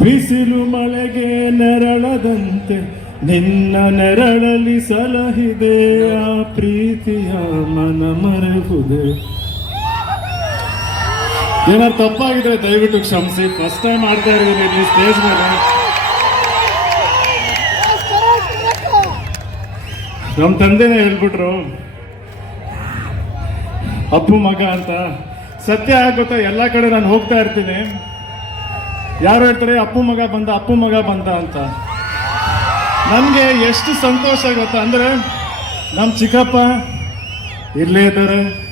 ಬಿಸಿಲು ಮಳೆಗೆ ನೆರಳದಂತೆ ನಿನ್ನ ನೆರಳಲ್ಲಿ ಸಲಹಿದೆ, ಆ ಪ್ರೀತಿಯ ಮನ ಮರೆಹುದೆ. ಏನಾದ್ರು ತಪ್ಪಾಗಿದ್ರೆ ದಯವಿಟ್ಟು ಕ್ಷಮಿಸಿ. ಫಸ್ಟ್ ಟೈಮ್ ಮಾಡ್ತಾ ಇರೋದು ನೀವು ಸ್ಟೇಜ್ ಮೇಲೆ. ನಮ್ಮ ತಂದೆನೇ ಹೇಳ್ಬಿಟ್ರು, ಅಪ್ಪು ಮಗ ಅಂತ. ಸತ್ಯ ಆಗುತ್ತಾ ಎಲ್ಲ ಕಡೆ ನಾನು ಹೋಗ್ತಾ ಇರ್ತೀನಿ. ಯಾರು ಹೇಳ್ತಾರೆ, ಅಪ್ಪು ಮಗ ಬಂದ, ಅಪ್ಪು ಮಗ ಬಂದ ಅಂತ. ನನಗೆ ಎಷ್ಟು ಸಂತೋಷ ಗೊತ್ತಾ? ಅಂದರೆ ನಮ್ಮ ಚಿಕ್ಕಪ್ಪ ಇಲ್ಲೇ ಇದ್ದಾರೆ.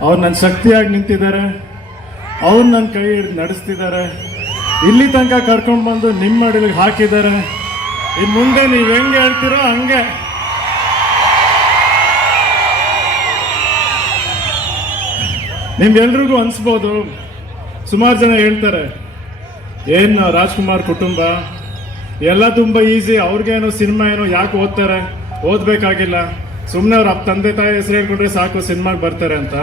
ಅವ್ರು ನನ್ನ ಶಕ್ತಿಯಾಗಿ ನಿಂತಿದ್ದಾರೆ. ಅವ್ರು ನನ್ನ ಕೈ ಹಿಡಿದು ನಡೆಸ್ತಿದ್ದಾರೆ. ಇಲ್ಲಿ ತನಕ ಕರ್ಕೊಂಡು ಬಂದು ನಿಮ್ಮ ಅಡಿಲಿಗೆ ಹಾಕಿದ್ದಾರೆ. ಇನ್ನು ಮುಂದೆ ನೀವು ಹೆಂಗೆ ಹೇಳ್ತೀರೋ ಹಂಗೆ. ನಿಮ್ಗೆಲ್ರಿಗೂ ಅನಿಸ್ಬೋದು. ಸುಮಾರು ಜನ ಹೇಳ್ತಾರೆ ಏನು ರಾಜ್ಕುಮಾರ್ ಕುಟುಂಬ? ಎಲ್ಲ ತುಂಬ ಈಸಿ ಅವ್ರಿಗೇನು ಸಿನಿಮಾ ಏನೋ ಯಾಕೆ ಓದ್ತಾರೆ? ಓದಬೇಕಾಗಿಲ್ಲ. ಸುಮ್ಮನೆ ಅವ್ರ ಅಪ್ಪ, ತಂದೆ, ತಾಯಿ ಹೆಸರು ಹೇಳ್ಕೊಂಡ್ರೆ ಸಾಕು, ಸಿನಿಮಾಗೆ ಬರ್ತಾರೆ ಅಂತ.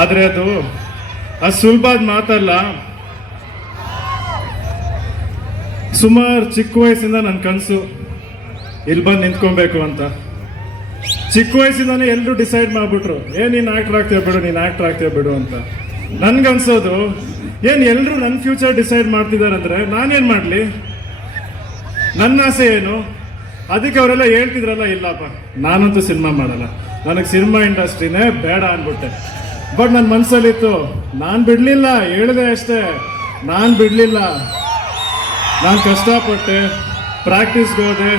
ಆದರೆ ಅದು ಅದು ಸುಲಭದ ಮಾತಲ್ಲ, ಸುಮಾರು ಚಿಕ್ಕ ವಯಸ್ಸಿಂದ ನನ್ನ ಕನಸು. ಇಲ್ಲಿ ಬಂದು ನಿಂತ್ಕೊಬೇಕು ಅಂತ. ಚಿಕ್ಕ ವಯಸ್ಸಿಂದಾನೆ ಎಲ್ಲರೂ ಡಿಸೈಡ್ ಮಾಡ್ಬಿಟ್ರು, ಏ, ನೀನು ಆಕ್ಟರ್ ಆಗ್ತೇವೆ ಬಿಡು, ನೀನು ಆಕ್ಟರ್ ಆಗ್ತೀಯ ಬಿಡು ಅಂತ. ನನ್ಗನ್ಸೋದು, ಏನ್ ಎಲ್ಲರೂ ನನ್ನ ಫ್ಯೂಚರ್ ಡಿಸೈಡ್ ಮಾಡ್ತಿದ್ದಾರೆ ಅಂದ್ರೆ ನಾನೇನ್ ಮಾಡ್ಲಿ? ನನ್ನ ಆಸೆ ಏನು? ಅದಕ್ಕೆ ಅವರೆಲ್ಲ ಹೇಳ್ತಿದ್ರಲ್ಲ, ಇಲ್ಲಪ್ಪ, ನಾನಂತೂ ಸಿನಿಮಾ ಮಾಡಲ್ಲ. ನನಗೆ ಸಿನಿಮಾ ಇಂಡಸ್ಟ್ರಿನೇ ಬೇಡ ಅನ್ಬಿಟ್ಟೆ. ಬಟ್ ನನ್ನ ಮನಸ್ಸಲ್ಲಿತ್ತು ನಾನು ಬಿಡಲಿಲ್ಲ, ಹೇಳಿದೆ ಅಷ್ಟೇ. ನಾನು ಬಿಡಲಿಲ್ಲ. ನಾನು ಕಷ್ಟಪಟ್ಟೆ ಪ್ರಾಕ್ಟೀಸ್ಗೆ ಹೋದೆ,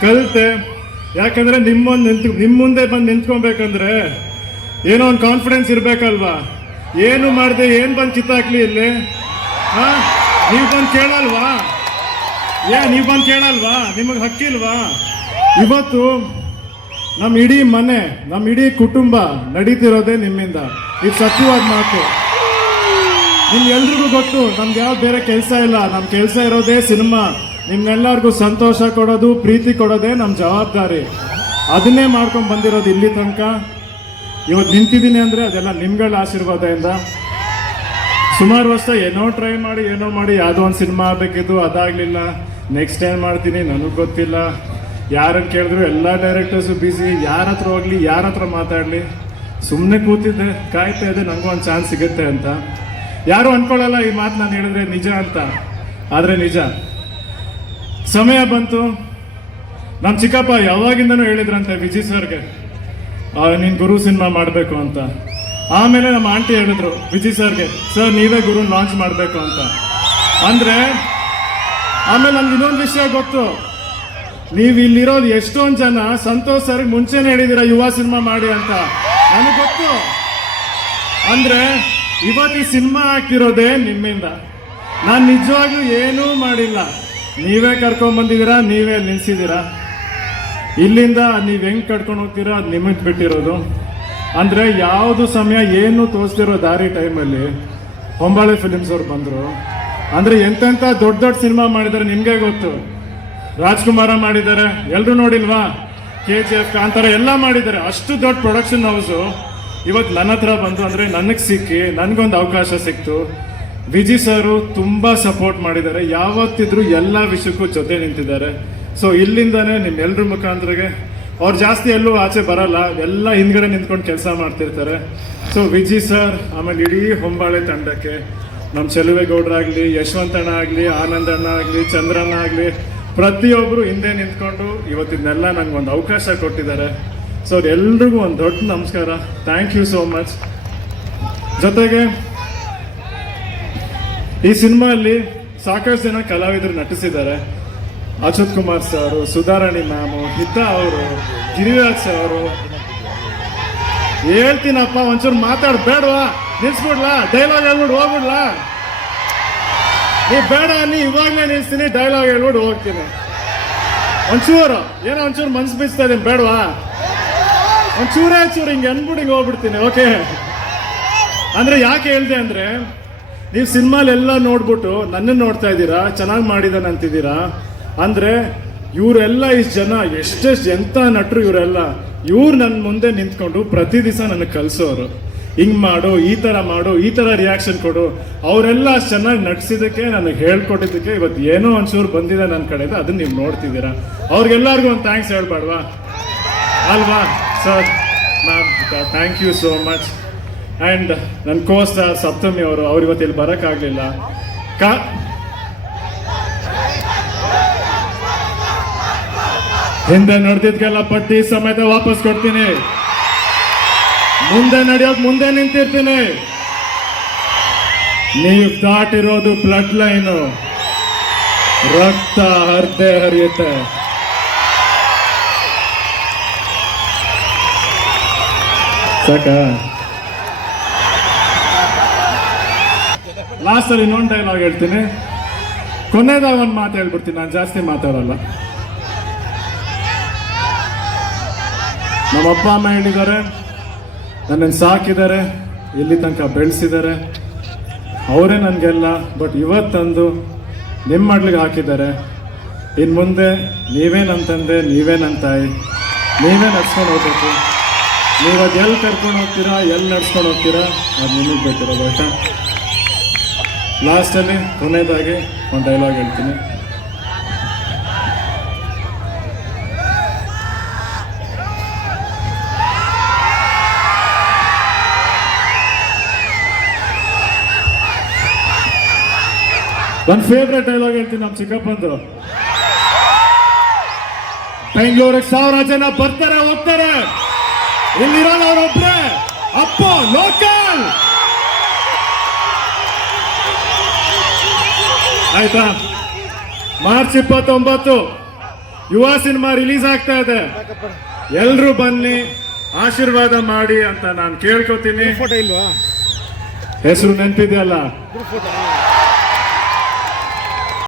ಕಲಿತೆ. ಯಾಕಂದರೆ ನಿಮ್ಮೊಂದು ನಿಂತು ನಿಮ್ಮ ಮುಂದೆ ಬಂದು ನಿಂತ್ಕೊಬೇಕಂದ್ರೆ ಏನೋ ಒಂದು ಕಾನ್ಫಿಡೆನ್ಸ್ ಇರ್ಬೇಕಲ್ವಾ? ಏನು ಮಾಡಿದೆ, ಏನು ಬಂದು ಕಿತ್ತಾಕ್ಲಿ ಇಲ್ಲಿ? ಹಾ? ನೀವು ಬಂದು ಕೇಳಲ್ವಾ? ಏ, ನೀವು ಬಂದು ಕೇಳಲ್ವಾ? ನಿಮಗೆ ಹಕ್ಕಿಲ್ವಾ? ಇವತ್ತು ನಮ್ಮ ಇಡೀ ಮನೆ ನಮ್ಮ ಇಡೀ ಕುಟುಂಬ ನಡೀತಿರೋದೇ ನಿಮ್ಮಿಂದ. ಇದು ಸತ್ಯವಾದ ಮಾತು. ನಿಮ್ಗೆ ಎಲ್ರಿಗೂ ಗೊತ್ತು, ನಮ್ಗೆ ಯಾವ ಬೇರೆ ಕೆಲಸ ಇಲ್ಲ. ನಮ್ಮ ಕೆಲಸ ಇರೋದೇ ಸಿನಿಮಾ. ನಿಮ್ಗೆಲ್ಲರಿಗೂ ಸಂತೋಷ ಕೊಡೋದು, ಪ್ರೀತಿ ಕೊಡೋದೇ ನಮ್ಮ ಜವಾಬ್ದಾರಿ. ಅದನ್ನೇ ಮಾಡ್ಕೊಂಡು ಬಂದಿರೋದು ಇಲ್ಲಿ ತನಕ. ಇವತ್ತು ನಿಂತಿದ್ದೀನಿ ಅಂದರೆ ಅದೆಲ್ಲ ನಿಮ್ಗಳ ಆಶೀರ್ವಾದದಿಂದ. ಸುಮಾರು ವರ್ಷ ಏನೋ ಟ್ರೈ ಮಾಡಿ, ಏನೋ ಮಾಡಿ, ಯಾವುದೋ ಒಂದು ಸಿನಿಮಾ ಆಗಬೇಕಿತ್ತು, ಅದಾಗಲಿಲ್ಲ. ನೆಕ್ಸ್ಟ್ ಏನು ಮಾಡ್ತೀನಿ ನನಗೆ ಗೊತ್ತಿಲ್ಲ. ಯಾರನ್ನು ಕೇಳಿದ್ರು ಎಲ್ಲ ಡೈರೆಕ್ಟರ್ಸು ಬಿಸಿ ಯಾರ ಹತ್ರ ಹೋಗಲಿ, ಯಾರ ಹತ್ರ ಮಾತಾಡಲಿ. ಸುಮ್ಮನೆ ಕೂತಿದ್ದೆ, ಕಾಯ್ತಾ ಇದೆ ನನಗೂ ಒಂದು ಚಾನ್ಸ್ ಸಿಗುತ್ತೆ ಅಂತ. ಯಾರು ಅಂದ್ಕೊಳ್ಳಲ್ಲ ಈ ಮಾತು ನಾನು ಹೇಳಿದ್ರೆ ನಿಜ ಅಂತ. ಆದರೆ ನಿಜ. ಸಮಯ ಬಂತು. ನಮ್ಮ ಚಿಕ್ಕಪ್ಪ ಯಾವಾಗಿಂದನೂ ಹೇಳಿದ್ರಂತೆ ವಿಜಯ್ ಸರ್ಗೆ. ನೀನ್ ಗುರು ಸಿನಿಮಾ ಮಾಡಬೇಕು ಅಂತ. ಆಮೇಲೆ ನಮ್ಮ ಆಂಟಿ ಹೇಳಿದ್ರು ವಿಜಯ್ ಸರ್ಗೆ, ಸರ್, ನೀವೇ ಗುರು ಲಾಂಚ್ ಮಾಡಬೇಕು ಅಂತ. ಅಂದ್ರೆ, ಆಮೇಲೆ ನಮ್ಗೆ ಇನ್ನೊಂದು ವಿಷಯ ಗೊತ್ತು. ನೀವು ಇಲ್ಲಿರೋದು ಎಷ್ಟೊಂದು ಜನ ಸಂತೋಷ್ ಸರ್ಗೆ ಮುಂಚೆನೆ ಹೇಳಿದಿರ ಯುವ ಸಿನಿಮಾ ಮಾಡಿ ಅಂತ. ನನಗೆ ಗೊತ್ತು. ಅಂದ್ರೆ ಇವತ್ತು ಈ ಸಿನಿಮಾ ಆಗ್ತಿರೋದೇ ನಿಮ್ಮಿಂದ. ನಾನು ನಿಜವಾಗ್ಲೂ ಏನೂ ಮಾಡಿಲ್ಲ. ನೀವೇ ಕರ್ಕೊಂಡ್ ಬಂದಿದ್ದೀರಾ ನೀವೇ ನಿಲ್ಸಿದ್ದೀರಾ ಇಲ್ಲಿಂದ ನೀವು ಹೆಂಗೆ ಕಟ್ಕೊಂಡು ಹೋಗ್ತೀರಾ ಅದು ನಿಮಗೆ ಬಿಟ್ಟಿರೋದು. ಅಂದ್ರೆ ಯಾವುದು ಸಮಯ ಏನು ತೋರಿಸ್ತಿರೋ ದಾರಿ ಟೈಮಲ್ಲಿ ಹೊಂಬಾಳೆ ಫಿಲಿಮ್ಸ್ ಅವ್ರು ಬಂದರು. ಅಂದ್ರೆ ಎಂತೆಂಥ ದೊಡ್ಡ ದೊಡ್ಡ ಸಿನಿಮಾ ಮಾಡಿದ್ದಾರೆ ನಿಮಗೆ ಗೊತ್ತು. ರಾಜ್ಕುಮಾರ ಮಾಡಿದ್ದಾರೆ ಎಲ್ಲರೂ ನೋಡಿಲ್ವಾ? ಕೆ ಜಿ ಎಫ್ ಕಾಂತಾರ ಎಲ್ಲ ಮಾಡಿದ್ದಾರೆ ಅಷ್ಟು ದೊಡ್ಡ ಪ್ರೊಡಕ್ಷನ್ ಹೌಸು ಇವತ್ತು ನನ್ನ ಹತ್ರ ಬಂತು ಅಂದ್ರೆ ನನಗೆ ಸಿಕ್ಕಿ, ನನಗೊಂದು ಅವಕಾಶ ಸಿಕ್ತು. ವಿಜಿ ಸರು ತುಂಬಾ ಸಪೋರ್ಟ್ ಮಾಡಿದ್ದಾರೆ. ಯಾವತ್ತಿದ್ರು ಎಲ್ಲ ವಿಷಯಕ್ಕೂ ಜೊತೆ ನಿಂತಿದ್ದಾರೆ. ಸೊ ಇಲ್ಲಿಂದನೇ ನಿಮ್ಮೆಲ್ಲರ ಮುಖಾಂತರಗೆ ಅವ್ರು ಜಾಸ್ತಿ ಎಲ್ಲೂ ಆಚೆ ಬರಲ್ಲ, ಎಲ್ಲ ಹಿಂದ್ಗಡೆ ನಿಂತ್ಕೊಂಡು ಕೆಲಸ ಮಾಡ್ತಿರ್ತಾರೆ. ಸೊ ವಿಜಿ ಸರ್, ಆಮೇಲೆ ಇಡೀ ಹೊಂಬಾಳೆ ತಂಡಕ್ಕೆ ನಮ್ಮ ಚೆಲುವೇಗೌಡರಾಗಲಿ ಯಶವಂತಣ್ಣ ಆಗಲಿ, ಆನಂದಣ್ಣ ಆಗಲಿ, ಚಂದ್ರಣ್ಣ ಆಗಲಿ ಪ್ರತಿಯೊಬ್ಬರು ಹಿಂದೆ ನಿಂತ್ಕೊಂಡು ಇವತ್ತಿನೆಲ್ಲ ನಂಗೆ ಒಂದು ಅವಕಾಶ ಕೊಟ್ಟಿದ್ದಾರೆ. ಸೊ ಎಲ್ರಿಗೂ ಒಂದು ದೊಡ್ಡ ನಮಸ್ಕಾರ. ಥ್ಯಾಂಕ್ ಯು ಸೋ ಮಚ್ ಜೊತೆಗೆ, ಈ ಸಿನಿಮಾಲ್ಲಿ ಸಾಕಷ್ಟು ಜನ ಕಲಾವಿದರು ನಟಿಸಿದ್ದಾರೆ. ಅಚ್ಯುತ್ ಕುಮಾರ್ ಸರ್, ಸುಧಾರಾಣಿ ಮ್ಯಾಮು, ಹಿತಾ ಅವರು, ಗಿರಿರಾಜ್ ಅವರು ಹೇಳ್ತೀನಪ್ಪ, ಒಂಚೂರು ಮಾತಾಡ್ ಬೇಡವಾ ನಿಲ್ಸ್ಬಿಡ್ಲಾ? ಡೈಲಾಗ್ ಹೇಳ್ಬಿಟ್ಟು ಹೋಗ್ಬಿಡ್ಲಾ? ನೀ ಬೇಡ, ನೀ ಇವಾಗಲೇ ನಿಲ್ಸ್ತೀನಿ, ಡೈಲಾಗ್ ಹೇಳ್ಬಿಟ್ಟು ಹೋಗ್ತೀನಿ. ಒಂಚೂರು, ಏನೋ ಒಂಚೂರು ಮನ್ಸು ಬೀಸ್ತಾ ಇದ್ದೀನಿ ಬೇಡವಾ? ಒಂಚೂರೇ ಚೂರು ಹಿಂಗೆ ಅನ್ಬಿಟ್ಟು ಹಿಂಗೆ ಹೋಗ್ಬಿಡ್ತೀನಿ, ಓಕೆ? ಅಂದ್ರೆ ಯಾಕೆ ಹೇಳ್ದೆ ಅಂದ್ರೆ, ನೀವು ಸಿನಿಮಾಲೆಲ್ಲ ನೋಡ್ಬಿಟ್ಟು ನನ್ನನ್ನು ನೋಡ್ತಾ ಇದ್ದೀರಾ, ಚೆನ್ನಾಗಿ ಮಾಡಿದ್ದಾನೆ ಅಂತಿದ್ದೀರಾ? ಅಂದ್ರೆ ಇವರೆಲ್ಲ ಇಷ್ಟು ಜನ, ಎಷ್ಟೆಷ್ಟು ಎಂಥ ನಟರು ಇವರೆಲ್ಲ, ಇವ್ರು ನನ್ನ ಮುಂದೆ ನಿಂತ್ಕೊಂಡು ಪ್ರತಿ ದಿವಸ ನನಗೆ ಕಲಿಸೋರು. ಹಿಂಗ್ ಮಾಡು, ಈ ತರ ಮಾಡು, ಈ ತರ ರಿಯಾಕ್ಷನ್ ಕೊಡು, ಅವರೆಲ್ಲ ಚೆನ್ನಾಗಿ ನಟಿಸಿದ್ದಕ್ಕೆ ನನಗೆ ಹೇಳ್ಕೊಟ್ಟಿದ್ದಕ್ಕೆ ಇವತ್ತು ಏನೋ ಒಂಚೂರು ಬಂದಿದೆ ನನ್ನ ಕಡೆಯಿಂದ ಅದನ್ನ ನೀವು ನೋಡ್ತಿದ್ದೀರಾ. ಅವ್ರಿಗೆಲ್ಲರಿಗೂ ಒಂದು ಥ್ಯಾಂಕ್ಸ್ ಹೇಳ್ಬಾರ್ವಾ? ಅಲ್ವಾ? Sir thank you so much and ನನ್ನ ಕೋಸ್ಟ ಸಪ್ತಮಿ ಅವರು, ಅವ್ರು ಇವತ್ತು ಇಲ್ಲಿ ಬರೋಕ್ಕಾಗಲಿಲ್ಲ. ಕಾ ಹಿಂದೆ ನಡೆದಿದ್ಗೆಲ್ಲ ಪಟ್ಟಿ ಸಮೇತ ವಾಪಸ್ ಕೊಡ್ತೀನಿ. ಮುಂದೆ ನಡೆಯೋಕ್ ಮುಂದೆ ನಿಂತಿರ್ತೀನಿ. ನೀವು ದಾಟಿರೋದು ಬ್ಲಡ್ ಲೈನ್ ರಕ್ತ ಹರಿದೆ ಹರಿಯುತ್ತೆ. ಸಾಕ? ಲಾಸ್ಟ್ ಅಲ್ಲಿ ಇನ್ನೊಂದು ಡೈಲಾಗ್ ಹೇಳ್ತೀನಿ. ಕೊನೆದಾಗ ಒಂದು ಮಾತು ಹೇಳ್ಬಿಡ್ತೀನಿ, ನಾನು ಜಾಸ್ತಿ ಮಾತಾಡಲ್ಲ. ನಮ್ಮ ಅಪ್ಪ ಅಮ್ಮ ಹೇಳಿದ್ದಾರೆ, ನನ್ನನ್ನು ಸಾಕಿದ್ದಾರೆ, ಇಲ್ಲಿ ತನಕ ಬೆಳೆಸಿದ್ದಾರೆ. ಅವರೇ ನನಗೆಲ್ಲ ಬಟ್ ಇವತ್ತಂದು ನಿಮ್ಮ ಮಡ್ಲಿಗೆ ಹಾಕಿದ್ದಾರೆ. ಇನ್ನು ಮುಂದೆ ನೀವೇ ನನ್ನ ತಂದೆ, ನೀವೇ ನನ್ನ ತಾಯಿ. ನೀವೇ ನಡ್ಸ್ಕೊಂಡು ಹೋಗ್ಬೇಕು. ನೀವು ಅದು ಎಲ್ಲಿ ಕರ್ಕೊಂಡು ಹೋಗ್ತೀರಾ ಎಲ್ಲಿ ನಡ್ಸ್ಕೊಂಡು ಹೋಗ್ತೀರಾ, ಅದು ನಿಮಗೆ ಆಯ್ತಾ? ಲಾಸ್ಟಲ್ಲಿ ಕೊನೆಯದಾಗಿ ಒಂದು ಡೈಲಾಗ್ ಹೇಳ್ತೀನಿ. ನನ್ನ ಫೇವ್ರೆಟ್ ಡೈಲಾಗ್ ಹೇಳ್ತೀನಿ ನಮ್ಮ ಚಿಕ್ಕಪ್ಪಂದು. ಬೆಂಗಳೂರಿಗೆ ಸಾವಿರ ಜನ ಬರ್ತಾರೆ ಹೋಗ್ತಾರೆ. ಇಲ್ಲಿರೋಲ್ಲ ಅವ್ರೊಬ್ರೆ. ಅಪ್ಪ ಲೋಕಲ್. ಆಯ್ತಾ? ಮಾರ್ಚ್ ಇಪ್ಪತ್ತೊಂಬತ್ತು ಯುವ ಸಿನಿಮಾ ರಿಲೀಸ್ ಆಗ್ತಾ ಇದೆ. ಎಲ್ರು ಬನ್ನಿ ಆಶೀರ್ವಾದ ಮಾಡಿ ಅಂತ ನಾನು ಕೇಳ್ಕೊತೀನಿ. ಹೆಸರು ನೆನಪಿದೆಯಲ್ಲ?